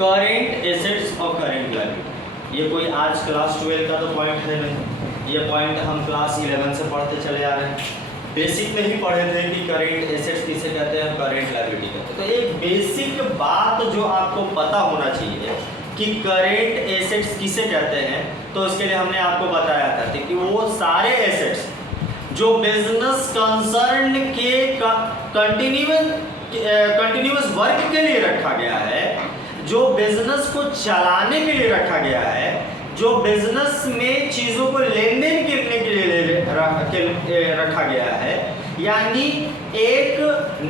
Current assets और current liability, ये कोई आज क्लास 12 का तो पॉइंट है नहीं, ये पॉइंट हम क्लास 11 से पढ़ते चले आ रहे हैं। बेसिक में ही पढ़े थे कि करेंट एसेट्स किसे कहते हैं, करेंट लायबिलिटी कहते हैं। तो एक बेसिक बात जो आपको पता होना चाहिए कि करेंट एसेट्स किसे कहते हैं, तो उसके लिए हमने आपको बताया था कि वो सारे एसेट्स जो बिजनेस कंसर्न के कंटिन्यूअस वर्क के लिए रखा गया है, जो बिजनेस को चलाने के लिए रखा गया है, जो बिजनेस में चीजों को लेन देन करने के लिए रखा गया है, यानी एक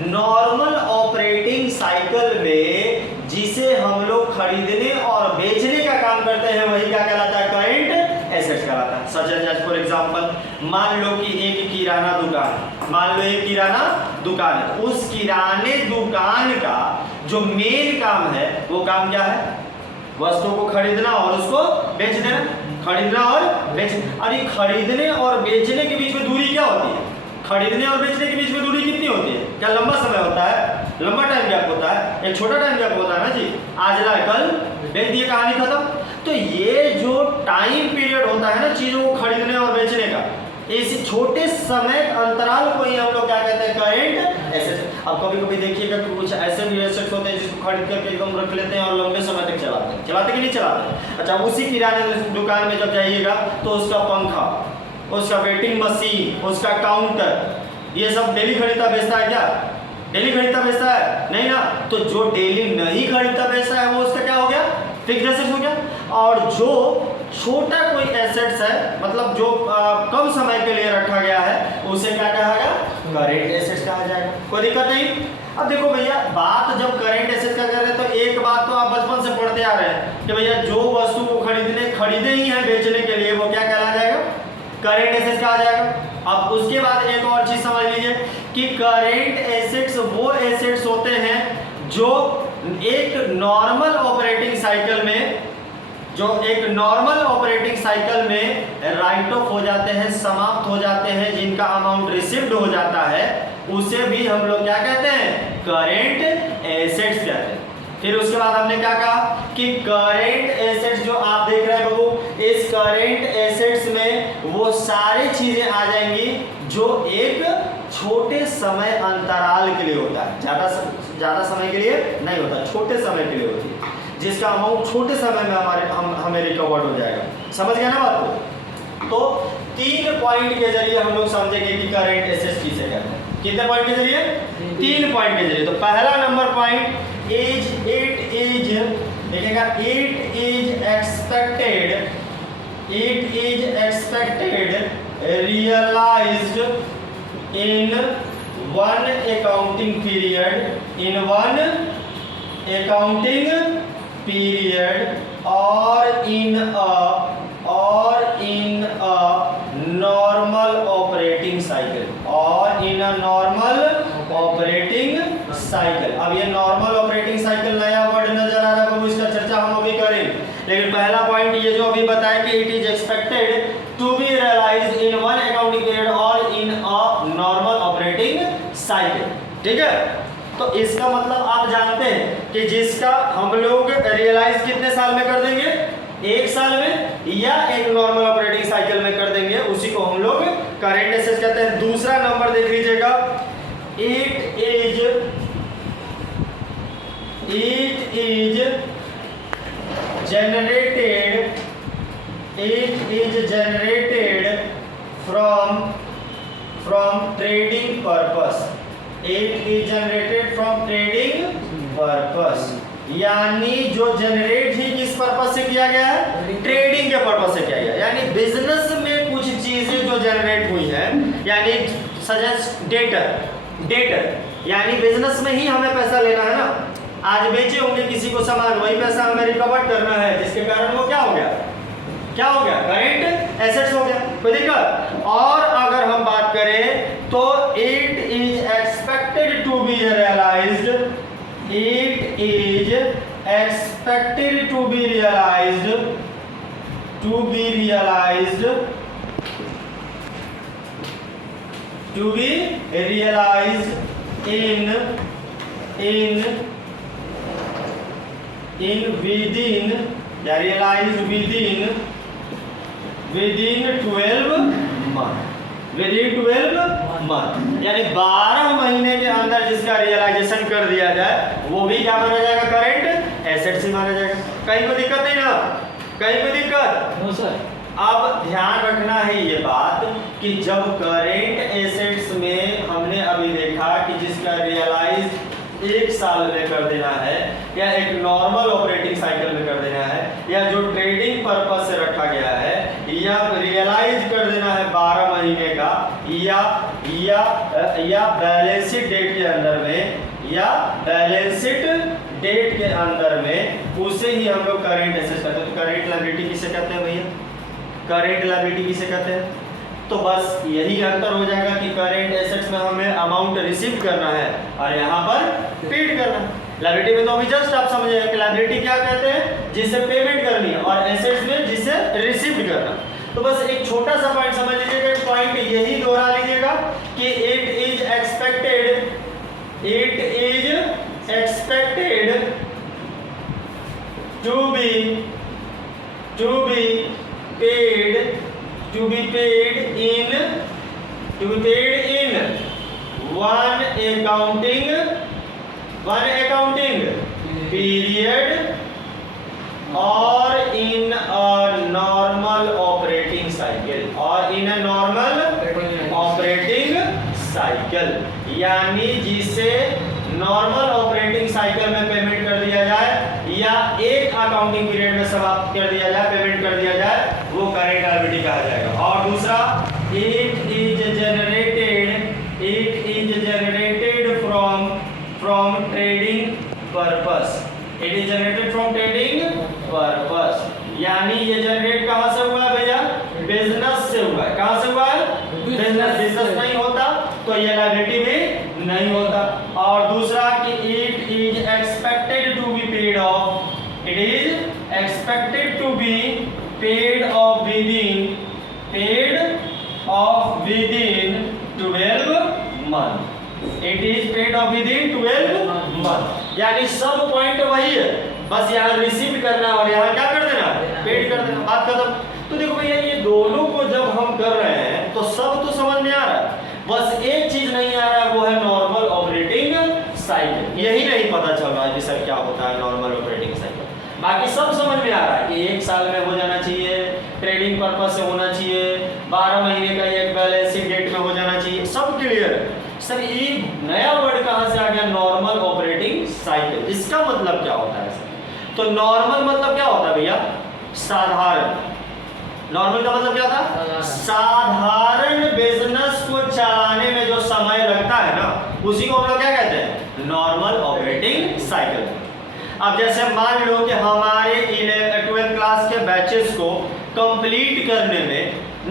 नॉर्मल ऑपरेटिंग साइकिल में जिसे हम लोग खरीदने और बेचने का काम करते हैं, वही क्या कहलाता है, करेंट एसेट्स कहलाता है। सच एज फॉर एग्जांपल, मान लो कि एक किराना दुकान, मान लो एक किराना दुकान है, उस किराने दुकान का जो मेन काम है वो काम क्या है, वस्तुओं को खरीदना और उसको बेच देना, खरीदना और बेचना। अरे खरीदने और बेचने के बीच में दूरी क्या होती है, खरीदने और बेचने के बीच में दूरी कितनी होती है, क्या लंबा समय होता है, लंबा टाइम गैप होता है, एक छोटा टाइम गैप होता है ना जी, आज ला कल बेच दिए, कहानी खत्म। तो ये जो टाइम पीरियड होता है ना चीजों को खरीदने और बेचने का, इस छोटे समय अंतराल को ही हम लोग क्या कहते हैं, करेंट एसेट्स। अब कभी कभी देखिएगा कि कुछ ऐसे भी एसेट्स होते हैं जिसको खरीद करके एकदम रख लेते हैं और लंबे समय तक चलाते हैं, चलाते कि नहीं चलाते। अच्छा, उसी किराने दुकान में जब जाइएगा तो उसका पंखा, उसका वेटिंग मशीन, उसका काउंटर, ये सब डेली खरीदता बेचता है क्या, डेली खरीदता बेचता है नहीं ना। तो जो डेली नहीं खरीदता बेचता है वो उसका क्या हो गया, फिक्स्ड एसेट्स हो गया। और जो छोटा कोई एसेट्स है, मतलब जो कम समय के लिए रखा गया है, उसे क्या कहा गया, करेंट एसेट्स कहा जाएगा। कोई दिक्कत नहीं। अब देखो भैया, बात जब करेंट एसेट्स का कर रहे हैं तो एक बात तो आप बचपन से पढ़ते आ रहे हैं कि भैया जो वस्तु को खरीदे ही है बेचने के लिए, वो क्या कहला जाएगा, करेंट एसेट्स कहा जाएगा। अब उसके बाद एक और चीज समझ लीजिए कि करेंट एसेट्स वो एसेट्स होते हैं जो एक नॉर्मल ऑपरेटिंग साइकिल में, जो एक नॉर्मल ऑपरेटिंग साइकिल में राइट ऑफ हो जाते हैं, समाप्त हो जाते हैं, जिनका अमाउंट रिसीव्ड हो जाता है, उसे भी हम लोग क्या कहते हैं, करेंट एसेट्स कहते हैं। फिर उसके बाद हमने क्या कहा कि करेंट एसेट्स जो आप देख रहे हैं बाबू, इस करेंट एसेट्स में वो सारी चीजें आ जाएंगी जो एक छोटे समय अंतराल के लिए होता है, ज्यादा समय के लिए नहीं होता, छोटे समय के लिए होती है, जिसका अमाउंट छोटे समय में हमें रिकवर्ड हो जाएगा। समझ गए ना बात को। तो 3 पॉइंट के जरिए हम लोग समझेंगे कि करेंट एसेट्स किसे कहते हैं। कितने पॉइंट के जरिए, 3 पॉइंट के जरिए। तो पहला नंबर पॉइंट, इट इज देखिएगा, it is expected realised in one accounting period और in a normal operating cycle, अब ये नॉर्मल ऑपरेटिंग साइकिल नया वर्ड नजर आ रहा है बाबू, इसका चर्चा हम अभी करेंगे। लेकिन पहला पॉइंट ये जो अभी बताया कि it is expected to be realised in one accounting period और in a normal operating cycle, ठीक है। तो इसका मतलब आप जानते हैं कि जिसका हम लोग रियलाइज कितने साल में कर देंगे, 1 साल में, या एक नॉर्मल ऑपरेटिंग साइकिल में कर देंगे, उसी को हम लोग करेंट एसेट्स कहते हैं। दूसरा नंबर देख लीजिएगा, it is generated from trading purpose. It is generated from trading purpose, यानी जो जनरेट ही किस पर्पस से किया गया है, ट्रेडिंग के पर्पस से किया गया। यानी बिजनेस में कुछ चीजें जो जनरेट हुई है, यानी सजेस्ट डेटर, यानी बिजनेस में ही हमें पैसा लेना है ना, आज बेचे होंगे किसी को सामान, वही पैसा हमें रिकवर करना है, जिसके कारण वो क्या हो गया, करेंट एसेट्स हो गया। कोई दिक्कत। और अगर हम बात करें तो it is expected to be realised, in within या realise within 12 month, within 12 month, यानी 12 महीने के अंदर जिसका रियलाइजेशन कर दिया जाए वो भी क्या माना जाएगा, करंट एसेट से माना जाएगा। कहीं कोई दिक्कत नहीं ना, कहीं कोई दिक्कत? No sir. अब ध्यान रखना है ये बात कि जब करेंट एसेट्स में हमने अभी देखा कि जिसका रियलाइज 1 साल में कर देना है या एक नॉर्मल ऑपरेटिंग साइकिल में कर देना है या जो ट्रेडिंग पर्पस से रखा गया है या रियलाइज कर देना है 12 महीने का या बैलेंस शीट डेट के अंदर में या बैलेंस शीट डेट के अंदर में, उसे ही हम लोग करेंट एसेट्स कहते हैं। तो करेंट लायबिलिटी किसे कहते हैं भैया, करेंट लायबिलिटी किसे कहते हैं? तो बस यही अंतर हो जाएगा कि करेंट एसेट्स में हमें अमाउंट रिसीव करना है और यहाँ पर पेड करना है। लायबिलिटी में तो अभी जस्ट आप समझिएगा कि लायबिलिटी क्या कहते हैं, जिसे पेमेंट करनी है, और एसेट्स में जिसे रिसीव करना। तो बस एक छोटा सा पॉइंट समझ लीजिएगा, एक पॉइंट यही दोहरा लीजिएगा कि it is expected to be paid in one accounting period or in a normal operating cycle, यानी जिसे नॉर्मल ऑपरेटिंग साइकिल में पेमेंट कर दिया जाए या एक अकाउंटिंग पीरियड में समाप्त कर दिया जाए, पेमेंट कर दिया जाए, वो करेंट लायबिलिटी कहा जाएगा। और दूसरा, it is generated from trading purpose, यानी ये जनरेट कहाँ से हुआ है भैया, बिजनेस से हुआ है। कहाँ से हुआ है, बिजनेस नहीं होता तो ये लायबिलिटी भी नहीं होता। और दूसरा कि it is expected to be paid off within 12 month. It is paid off within 12 month, यानी सब पॉइंट वही है, बस यहाँ रिसीव करना और यहाँ क्या कर देना, पेड कर देना, बात खत्म। तो देखो भैया ये दोनों को जब हम कर रहे हैं तो सब तो समझ में आ रहा है, बस एक चीज नहीं आ रहा है, वो है नॉर्मल ऑपरेटिंग साइकिल। यही नहीं पता चल रहा है कि सर क्या होता है नॉर्मल ऑपरेटिंग साइकिल। बाकी सब समझ में आ रहा है कि 1 साल में हो जाना चाहिए, ट्रेडिंग पर्पस से होना चाहिए, 12 महीने का एक बैलेंस शीट डेट में हो जाना चाहिए, सब क्लियर है। सर ये नया वर्ड कहाँ से आ गया, नॉर्मल ऑपरेटिंग साइकिल, इसका मतलब क्या होता है सर? तो नॉर्मल मतलब क्या होता है भैया, साधारण। नॉर्मल का मतलब क्या था, साधारण बिजनेस को चलाने में जो समय लगता है ना, उसी को हम लोग क्या कहते हैं, नॉर्मल ऑपरेटिंग साइकिल। अब जैसे मान लो कि हमारे 12th क्लास के बैचेस को कंप्लीट करने में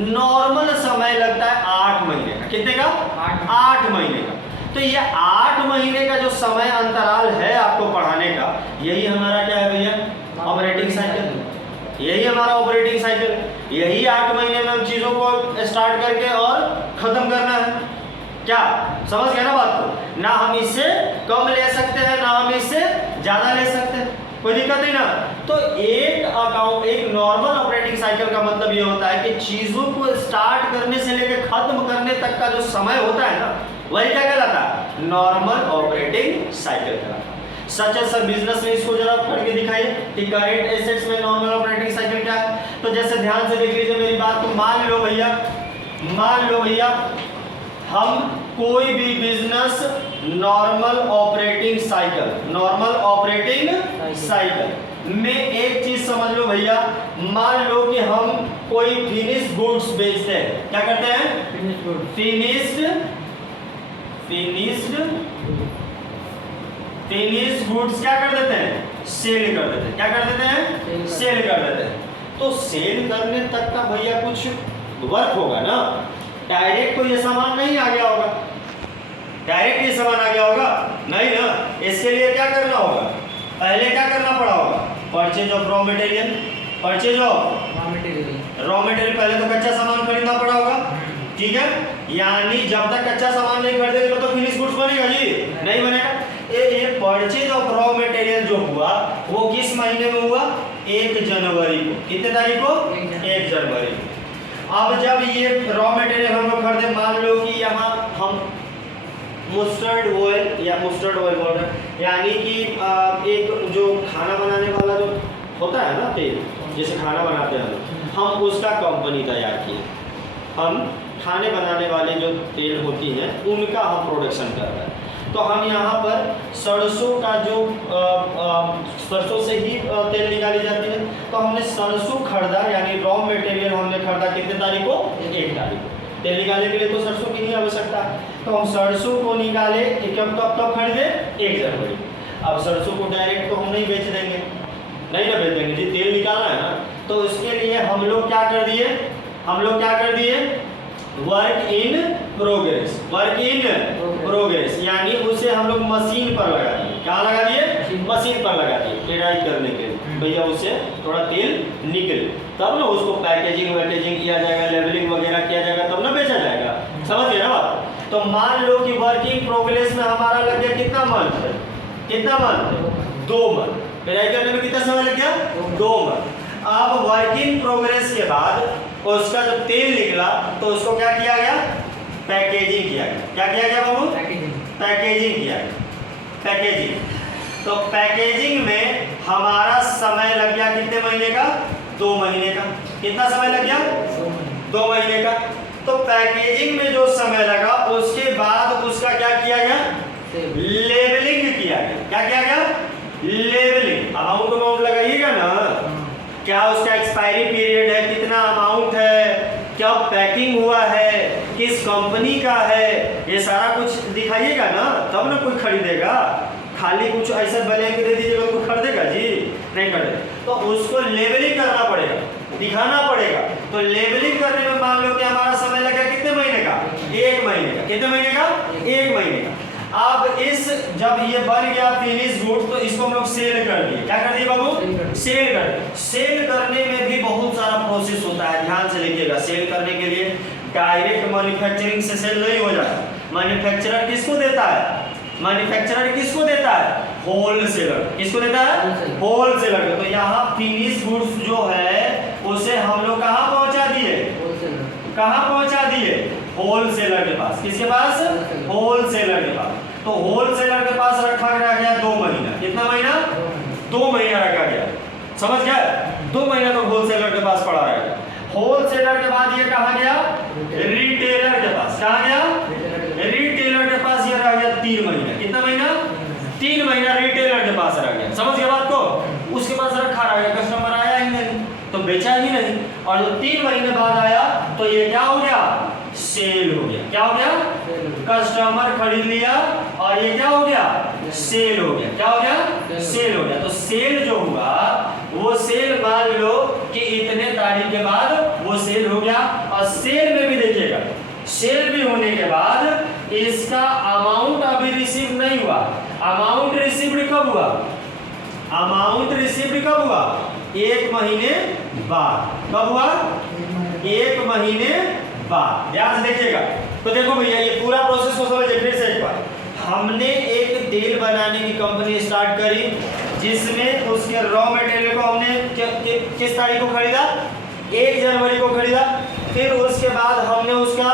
नॉर्मल समय लगता है 8 महीने का। कितने का, 8 महीने का। तो ये 8 महीने का जो समय अंतराल है आपको पढ़ाने का, यही हमारा क्या है भैया, ऑपरेटिंग साइकिल। यही हमारा ऑपरेटिंग साइकिल, यही 8 महीने में हम चीजों को स्टार्ट करके और खत्म करना है। क्या समझ गए ना बात को? ना हम इससे कम ले सकते हैं, ना हम इससे ज्यादा ले सकते हैं, कोई दिक्कत नहीं ना। तो एक नॉर्मल ऑपरेटिंग साइकिल का मतलब ये होता है कि चीजों को स्टार्ट करने से लेकर खत्म करने तक का जो समय होता है ना, वही क्या कहलाता है, नॉर्मल ऑपरेटिंग साइकिल कहलाता है। सच है सर, बिजनेस में इसको जरा पढ़ के दिखाइए कि करेंट एसेट्स में नॉर्मल ऑपरेटिंग साइकिल क्या है। तो जैसे ध्यान से देख लीजिए मेरी बात को, मान लो भैया हम कोई भी बिजनेस नॉर्मल ऑपरेटिंग साइकिल में एक चीज समझ लो भैया, मान लो कि हम कोई फिनिश गुड्स बेचते हैं। क्या करते हैं, फिनिश गुड्स क्या कर देते हैं, सेल कर देते हैं। क्या कर देते हैं, सेल कर देते हैं। तो सेल करने तक का भैया कुछ वर्क होगा ना, डायरेक्ट तो ये सामान नहीं आ गया होगा, डायरेक्ट ये सामान आ गया होगा नहीं ना। इसके लिए क्या करना होगा, पहले क्या करना पड़ा होगा, purchase of raw material, raw material पहले तो कच्चा सामान खरीदना पड़ा होगा, ठीक है। यानी जब तक कच्चा सामान नहीं खरीदेंगे तो फिनिश गुड्स बनेगा जी, नहीं बनेगा। ये परचेज ऑफ रॉ मटेरियल जो हुआ वो किस महीने में हुआ? 1 जनवरी को। कितने तारीख को? 1 जनवरी को। अब जब ये रॉ मटेरियल हम लोग खरीदे, मान लो कि यहाँ हम मस्टर्ड ऑयल या मस्टर्ड ऑयल बोल रहे हैं, यानी कि एक जो खाना बनाने वाला जो होता है ना तेल, जैसे खाना बनाते हैं हम उसका कंपनी तैयार किए। हम खाने बनाने वाले जो तेल होती हैं उनका हम प्रोडक्शन कर रहे हैं। तो हम यहाँ पर सरसों का जो सरसों से ही तेल निकाली जाती है, तो हमने सरसों खरीदा, यानी रॉ मटेरियल हमने खरीदा कितने तारीख को? 1 तारीख को। तेल निकालने के लिए तो सरसों की ही आवश्यकता है, तो हम सरसों को निकाले कब खरीदे? 1 जनवरी। अब सरसों को डायरेक्ट तो हम नहीं बेच देंगे, नहीं ना बेच देंगे जी, तेल निकालना है ना। तो इसके लिए हम लोग क्या कर दिए? Work in progress. Work in progress यानी उसे हम लोग मशीन पर लगा दिए। कहाँ लगा दिए? मशीन पर लगा दिए पेराई करने के लिए। भैया उससे थोड़ा तेल निकले, तब ना उसको पैकेजिंग किया जाएगा, लेबलिंग वगैरह किया जाएगा, तब ना बेचा जाएगा। समझ गए ना बात? तो मान लो कि वर्किंग प्रोग्रेस में हमारा लग गया कितना मंथ? 2 मंथ। पेराई करने में कितना समय लग गया? 2 मंथ। अब वर्किंग प्रोग्रेस के बाद उसका जब तेल निकला तो उसको क्या किया गया? पैकेजिंग किया गया। क्या किया गया बाबू? पैकेजिंग किया गया। पैकेजिंग, तो पैकेजिंग में हमारा समय लग गया कितने महीने का? 2 महीने का। कितना समय लग गया? 2 महीने का। तो पैकेजिंग में जो समय लगा उसके बाद उसका क्या किया गया? लेबलिंग किया गया। क्या किया गया? लेबलिंग। अमाउंट लगाइएगा ना, क्या उसका एक्सपायरी पीरियड है, कितना अमाउंट है, क्या पैकिंग हुआ है, किस कंपनी का है, ये सारा कुछ दिखाइएगा ना, तब ना कोई खरीदेगा। खाली कुछ ऐसा ब्लैंक दे दीजिएगा तो कोई खरीदेगा जी? नहीं खरीदेगा। तो उसको लेबलिंग करना पड़ेगा, दिखाना पड़ेगा। तो लेबलिंग करने में मान लो कि हमारा समय लगा कितने महीने का? 1 महीने का। कितने महीने का? 1 महीने का। अब इस जब ये बन गया फिनिश गुड, तो इसको हम लोग सेल कर दिए। क्या कर दिए बाबू? सेल कर दिए। सेल करने में भी बहुत सारा प्रोसेस होता है, ध्यान से लिखिएगा। सेल करने के लिए डायरेक्ट मैन्युफैक्चरिंग से सेल नहीं हो जाता। मैन्युफैक्चरर किसको देता है? मैन्युफैक्चरर किसको देता है? होलसेलर। किसको देता है? होलसेलर। तो यहाँ फिनिश गुड्स जो है उसे हम लोग कहाँ पहुँचा दिए? कहाँ पहुँचा दिए? होलसेलर के पास। किसके पास? होलसेलर के पास। तो होलसेलर के पास रखा गया 2 महीना। कितना महीना? 2 महीना रखा गया। समझ गया? 2 महीना तो होलसेलर के पास पड़ा रहेगा। होलसेलर के बाद ये कहाँ गया? रिटेलर के पास। कहाँ गया? रिटेलर के पास ये रह गया 3 महीना। कितना महीना? 3 महीना रिटेलर के पास रह गया। समझ गया बात को? उसके पास रखा रह गया, कस्टमर आया ही नहीं तो बेचा ही नहीं, और जो 3 महीने बाद आया तो ये क्या हो गया? सेल हो गया। क्या हो गया? कस्टमर खरीद लिया और ये क्या हो गया? सेल हो गया। क्या हो गया? सेल हो गया। तो सेल जो हुआ वो सेल मान लो कि इतने तारीख के बाद वो सेल हो गया। और सेल में भी देखिएगा, सेल भी होने के बाद इसका अमाउंट अभी रिसीव नहीं हुआ। अमाउंट रिसीव्ड कब हुआ? अमाउंट रिसीव्ड कब हुआ? 1 महीने बाद। कब हुआ? 1 महीने बाद। ध्यान से देखिएगा। तो देखो भैया ये पूरा प्रोसेस को समझिए फिर से एक बार। हमने एक तेल बनाने की कंपनी स्टार्ट करी जिसमें उसके रॉ मटेरियल को हमने किस तारीख को खरीदा? 1 जनवरी को खरीदा। फिर उसके बाद हमने उसका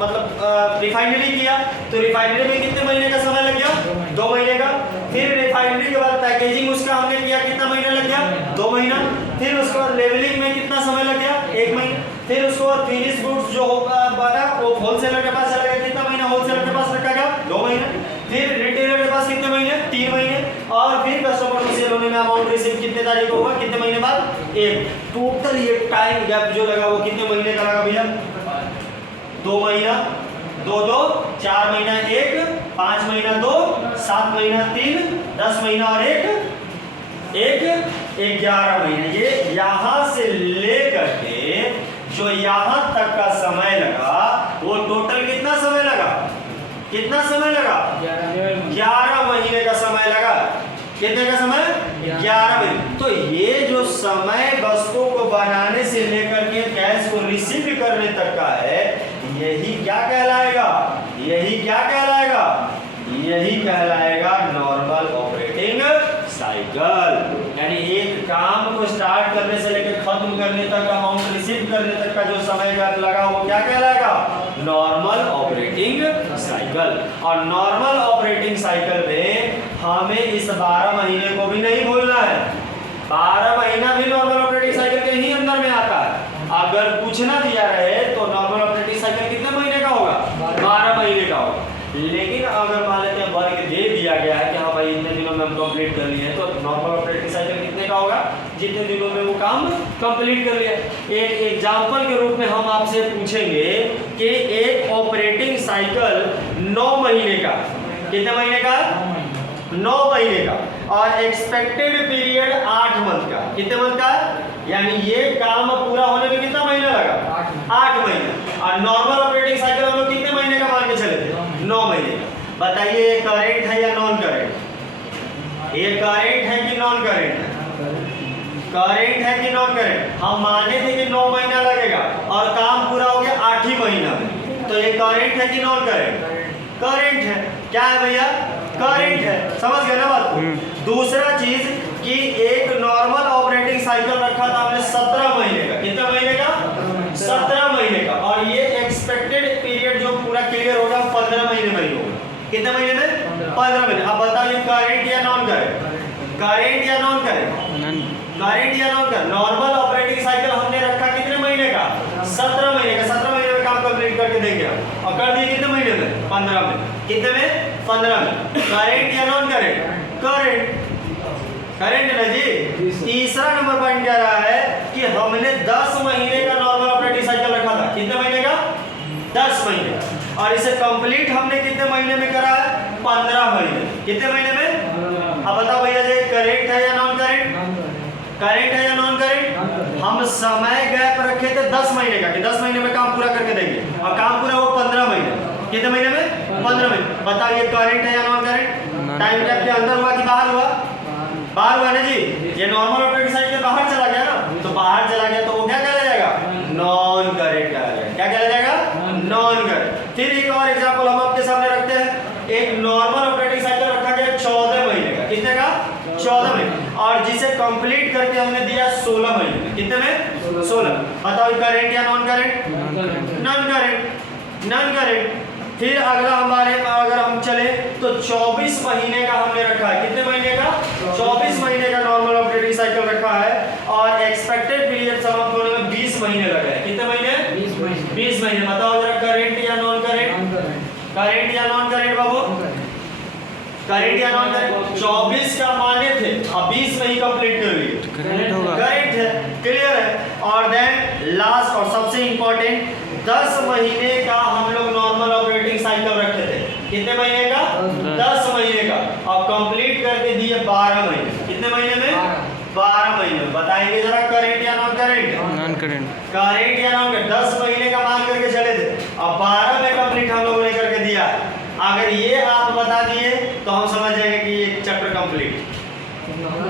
मतलब रिफाइनरी किया। तो रिफाइनरी में कितने महीने का समय लग गया? 2 महीने का। फिर रिफाइनरी के बाद पैकेजिंग उसका हमने किया, कितना महीना लग गया? 2 महीना। फिर उसके बाद लेवलिंग में कितना समय लग गया? 1 महीना। फिर उसके बाद फिनिश गुड्स जो बना वो होलसेलर के पास चला गया। कितना महीना होलसेलर के पास रखा गया? 2 महीने। फिर रिटेलर के पास कितने महीने? 3 महीने। और फिर कस्टमर को सेल होने में अमाउंट रिसीव कितने तारीख को होगा? कितने महीने बाद? 1। टोटल ये टाइम गैप जो लगा वो कितने महीने का लगा भैया? 2 महीना, 2 4 महीना 1, 5 महीना 2, 7 महीना 3, 10 महीना और 1 11 महीने। ये यहाँ से लेकर के जो यहाँ तक का समय लगा वो टोटल कितना समय लगा? कितना समय लगा? 11 महीने का समय लगा। कितने का समय? 11 महीने। तो ये जो समय वस्तु को बनाने से लेकर के कैश को रिसीव करने तक का है, यही क्या कहलाएगा? यही क्या कहलाएगा? यही कहलाएगा साइकिल, यानी एक काम को स्टार्ट करने से लेकर खत्म करने तक, अमाउंट रिसीव करने तक का जो समय लगा वो क्या कहलाएगा? Normal operating cycle. और नॉर्मल ऑपरेटिंग साइकिल में हमें इस 12 महीने को भी नहीं भूलना है। 12 महीना भी नॉर्मल ऑपरेटिंग साइकिल के ही अंदर में आता है। अगर पूछना दिया रहे तो नॉर्मल ऑपरेटिंग साइकिल कितने महीने का होगा? 12 महीने का होगा। लेकिन अगर मान लेते हैं वर्ग दे दिया गया है कि हाँ भाई इतने दिनों में हम कंप्लीट कर लिए हैं, तो नॉर्मल ऑपरेटिंग साइकिल कितने का होगा? जितने दिनों में वो काम कंप्लीट कर लिया। एक एग्जांपल के रूप में हम आपसे पूछेंगे कि एक ऑपरेटिंग साइकिल 9 महीने का, कितने महीने का? 9 महीने का, और एक्सपेक्टेड पीरियड 8 मंथ का। कितने मंथ का? यानी ये काम पूरा होने में कितना महीना लगा? 8 महीने। और नॉर्मल ऑपरेटिंग साइकिल हम लोग कितने महीने का मान के चले थे? 9 महीने का। बताइए ये करेंट है या नॉन करेंट? ये करेंट है कि नॉन करेंट है? करेंट है कि नॉन करेंट? हम माने थे कि 9 महीना लगेगा और काम पूरा हो गया 8 ही महीना में, तो ये करेंट है कि नॉन करेंट? करेंट है। क्या है भैया? करेंट है। समझ गए ना बात को? दूसरा चीज कि एक नॉर्मल ऑपरेटिंग साइकिल रखा था हमने 17 महीने का। कितने महीने का? 17 महीने का। और ये एक्सपेक्टेड पीरियड जो पूरा क्लियर होगा 15 महीने में ही होगा। कितने महीने में? 15 महीने। अब बताओ ये करेंट या नॉन करेंट? करेंट या नॉन करेंट? करेंट या non current? Normal operating cycle हमने रखा कितने महीने का? 17 महीने का। 17 महीने में काम कंप्लीट करके देंगे हम। और कर दिए कितने महीने में? 15 में। कितने में? 15 में। करेंट या नॉन करेंट? करेंट। करेंट ना जी। तीसरा नंबर पॉइंट क्या रहा है कि हमने 10 महीने का नॉर्मल ऑपरेटिंग साइकिल रखा था। कितने महीने का? 10 महीने का। और इसे कंप्लीट हमने कितने महीने में करा है? 15 महीने। कितने महीने में? अब बताओ भैया जी करेंट है या नॉन करेंट? करेंट है या नॉन करेंट? हम समय गैप रखे थे 10 महीने का कि 10 महीने में काम पूरा करके देंगे, और काम पूरा हो 15 महीने। कितने महीने में? 15 महीने। बताओ ये करेंट है या नॉन करेंट? टाइम गैप के अंदर हुआ कि बाहर हुआ? बाहर हुआ ना जी। ये नॉर्मल ऑपरेटिंग साइकिल बाहर चला गया ना, तो बाहर चला गया तो वो क्या कहला जाएगा? नॉन करेंट कहला जाएगा। क्या कहला जाएगा? Non current. फिर एक और एग्जांपल हम आपके सामने रखते हैं। एक नॉर्मल ऑपरेटिंग साइकिल रखा गया 14 महीने का। कितने का? 14 महीने। और जिसे कंप्लीट करके हमने दिया 16 महीने में। कितने में? 16। बताओ करेंट या non current? Non current. Non current. फिर अगला हमारे अगर हम चले तो 24 महीने का हमने रखा है। कितने महीने का? 24 महीने का नॉर्मल ऑपरेटिंग साइकिल रखा है, और एक्सपेक्टेड पीरियड समाप्त होने में 20 महीने लगे। कितने महीने? 20 महीने। बताओ जरा करेंट या नॉन करेंट? करेंट या नॉन करेंट बाबू? करेंट या नॉन करेंट? 24 का माने थे, अब 20 में ही कंप्लीट कर लिए। करेंट है। क्लियर है। और देन लास्ट और सबसे इंपॉर्टेंट 10 महीने का हम लोग नॉर्मल ऑपरेटिंग साइकिल रखे थे। कितने महीने का? 10 महीने का। और कंप्लीट करके दिए 12 महीने। कितने महीने में? 12 महीने। बताएंगे जरा करेंट या non current? Non current. Current या नॉन करेंट? 10 महीने का मान करके चले थे और 12 में कंप्लीट हम लोगों ने करके दिया। अगर ये आप बता दिए तो हम समझ जाएंगे कि ये चैप्टर कंप्लीट,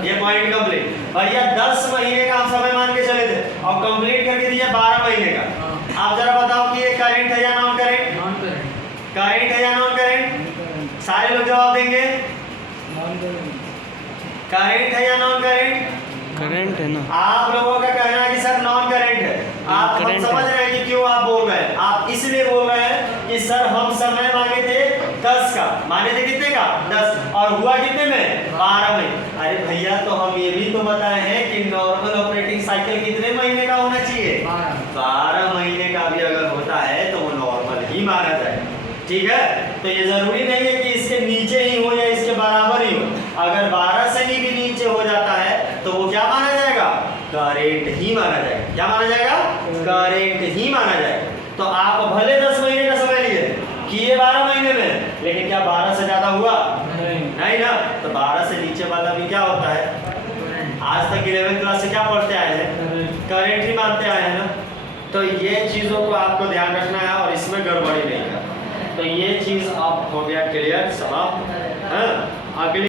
ये पॉइंट कंप्लीट। भैया 10 महीने का हम समय मान के चले थे और कंप्लीट करके दिया 12 महीने का। आप जरा बताओ कि ये करेंट है या non current? Non current. Current है या नॉन करेंट? सारे लोग जवाब देंगे। करेंट है या नॉन करेंट? करेंट है ना। आप लोगों का कहना है कि सर नॉन करेंट है। आप हम समझ रहे हैं कि क्यों आप बोल रहे हैं। आप इसलिए बोल रहे हैं कि सर हम समय मांगे थे 10 का, माने थे कितने का? 10, और हुआ कितने में? 12 में। अरे भैया तो हम ये भी तो बताए हैं कि नॉर्मल ऑपरेटिंग साइकिल कितने महीने का होना चाहिए? 12 महीने का भी अगर होता है तो वो नॉर्मल ही माना जाए। ठीक है। तो ये जरूरी नहीं है कि इसके नीचे ही हो या इसके बराबर ही हो। अगर 12 से भी नीचे हो जाता है तो वो क्या माना जाएगा? करेंट ही माना जाएगा। क्या माना जाएगा? करेंट ही माना जाएगा। तो आप भले 10 महीने का समय लिए किए 12 महीने में, लेकिन क्या 12 से ज्यादा हुआ? नहीं ना। तो 12 से नीचे वाला भी क्या होता है? आज तक 11वीं क्लास से क्या पढ़ते आए हैं? करेंट ही मानते आए हैं ना। तो ये चीजों को आपको ध्यान रखना है और इसमें गड़बड़ी नहीं करना। तो ये चीज आप हो गया क्लियर, समाप्त। हाँ, अगली